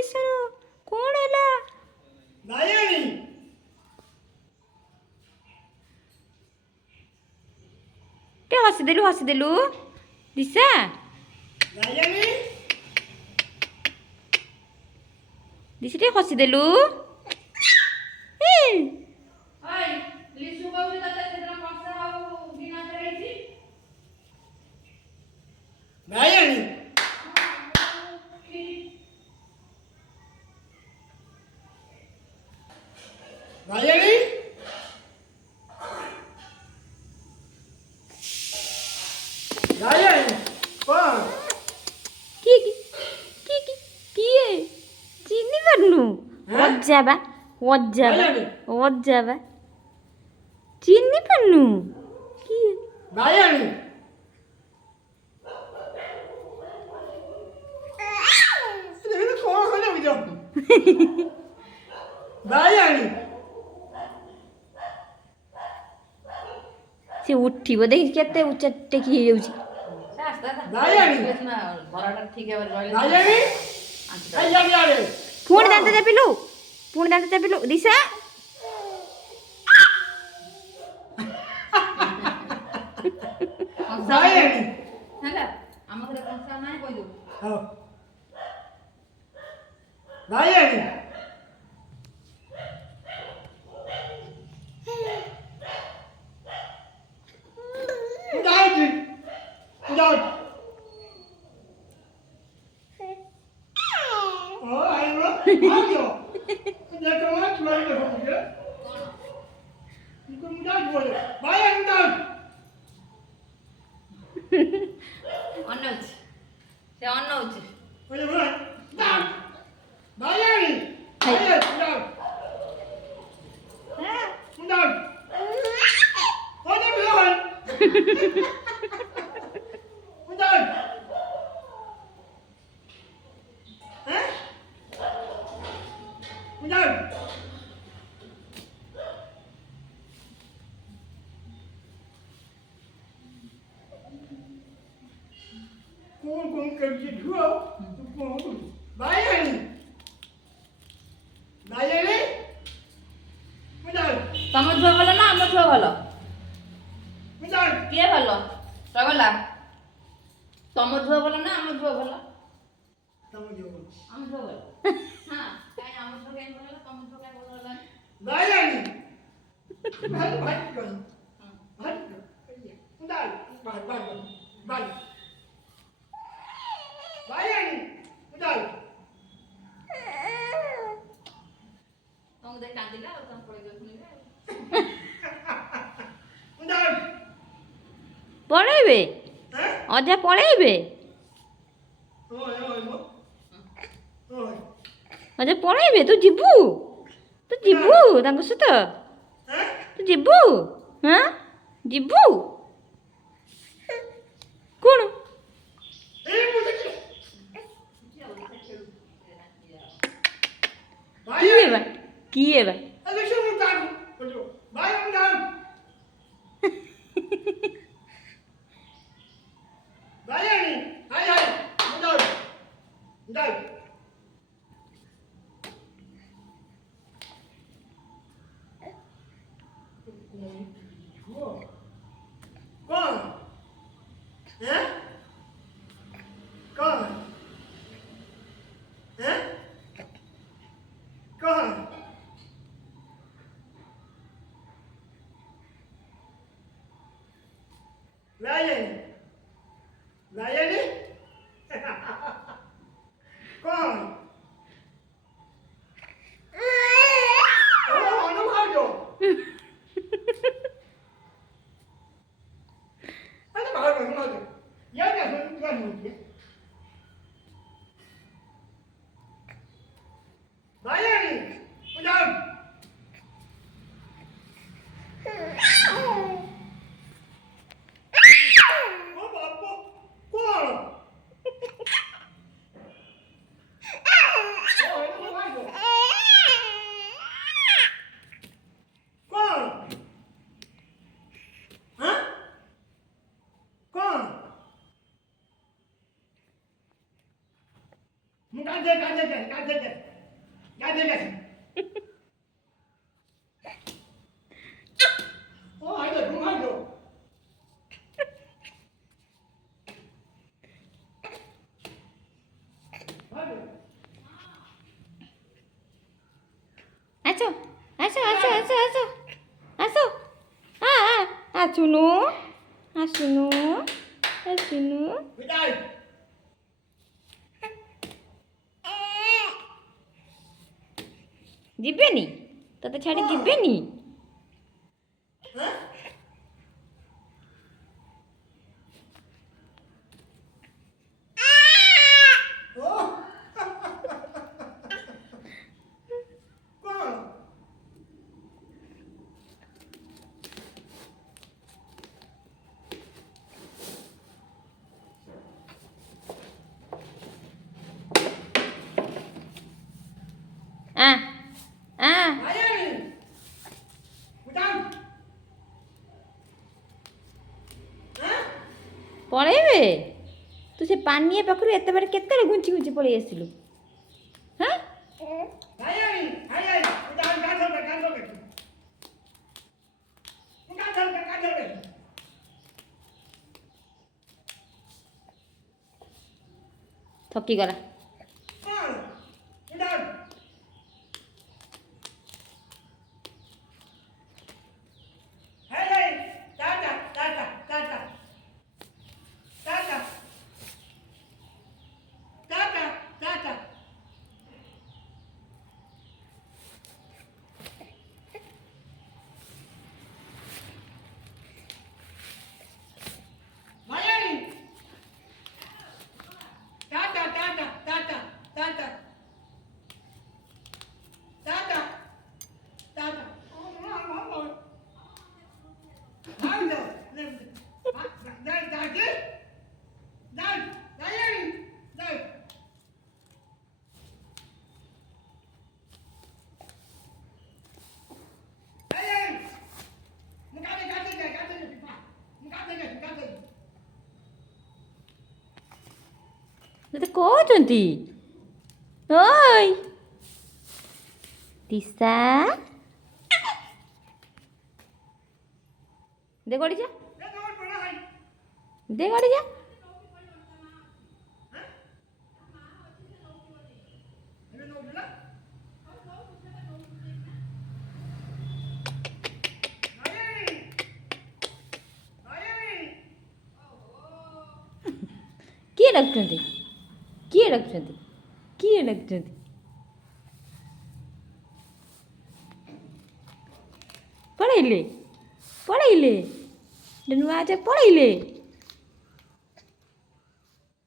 ଦିଶୁନୁ କଣ ହେଲା? ନାୟାଣୀ ଟିକେ ହସିଦେଲୁ ଦିଶା। ନାୟାଣୀ ଦିଶା ଟିକେ ହସିଦେଲୁ। ନାୟାଣୀ ନାୟାଣୀ ନାୟାଣୀ କଣ କିଏ ଚିହ୍ନି ପାରୁନୁ? ଅଜା ବା ଚିହ୍ନି ପାରୁନୁ? କିଏ? ନାୟାଣୀ କଣ ହେଲା ନାୟାଣୀ ସେ ଉଠିବ ଦେଖି କେତେ ଉଚ୍ଚା ଟେକି ହେଇଯାଉଛି। ନାୟାଣୀ ପୁଣି ଦାନ୍ତ ଚାପିଲୁ ଦିଶା। ନାୟାଣୀ ନାୟାଣୀ ଅନଉଛି। ତମ ଝୁଅ ଭଲ ନା ଆମ ଝୁଅ ଭଲ? କିଏ ଭଲ? ରଗଲା ତମ ଝୁଅ ଭଲ ନା ଆମ ଝୁଅ ଭଲ? ଆମ ଝୁଅ ଭଲ। ହଁ କାଇଁ ଆମ ଝୁଅ କାଇଁ ଭଲ ହେଲା? ତମ ଝୁଅ କାଇଁ ଭଲ ହେଲାନି? ତମକୁ ଦେଖି କାନ୍ଦିଲା ଆଉ ତମ ପଳେଇବେ ଶୁଣିବେ। ପଳେଇବେ ଅଜା ପଳେଇବେ? ଅଜା ପଳେଇବେ? ତୁ ଯିବୁ ତାଙ୍କ ସହିତ? ତୁ ଯିବୁ? ହଁ ଯିବୁ? କଣ କିଏ ବା? ମୁଁ କାନ୍ଦେ ଓ ହାଇଦେ ମୁଁ ହାଇଦେ ଆସ ଆସ ଆସ ଆସ ଆସ ଆସ ଆସୁନୁ ଆସୁନୁ ଆସୁନୁ ବିଦାୟ ଯିବେନି ତତେ ଛାଡ଼ି ଯିବେନି ଓ କଣ ଆ ଆ ଆୟାଣି ବିଦାୟ ପଳେଇବେ ତୁ ସେ ପାନିଆ ପାଖରୁ ଏତେ ବାଟ କେତେବେଳେ ଘୁଞ୍ଚି ଘୁଞ୍ଚି ପଳେଇ ଆସିଲୁ ହଁ ଆୟାଣି ବିଦାୟ କାନ୍ଦେ ଥକିଗଲା କଣ ବିଦାୟ Hey, tata, tata, tata, tata, tata, tata. Mayani. Tata, tata, tata, tata, tata, tata. ତତେ କହୁଛନ୍ତି ଓଇ ତିସା ଦେ ଗଡ଼ି ଯା ଦେ ଗଡ଼ି ଯା କିଏ ଡାକୁଛନ୍ତି କିଏ ଡାକୁଛନ୍ତି କିଏ ଡାକୁଛନ୍ତି ପଳେଇଲେ ପଳେଇଲେ ନୂଆ ପଳେଇଲେ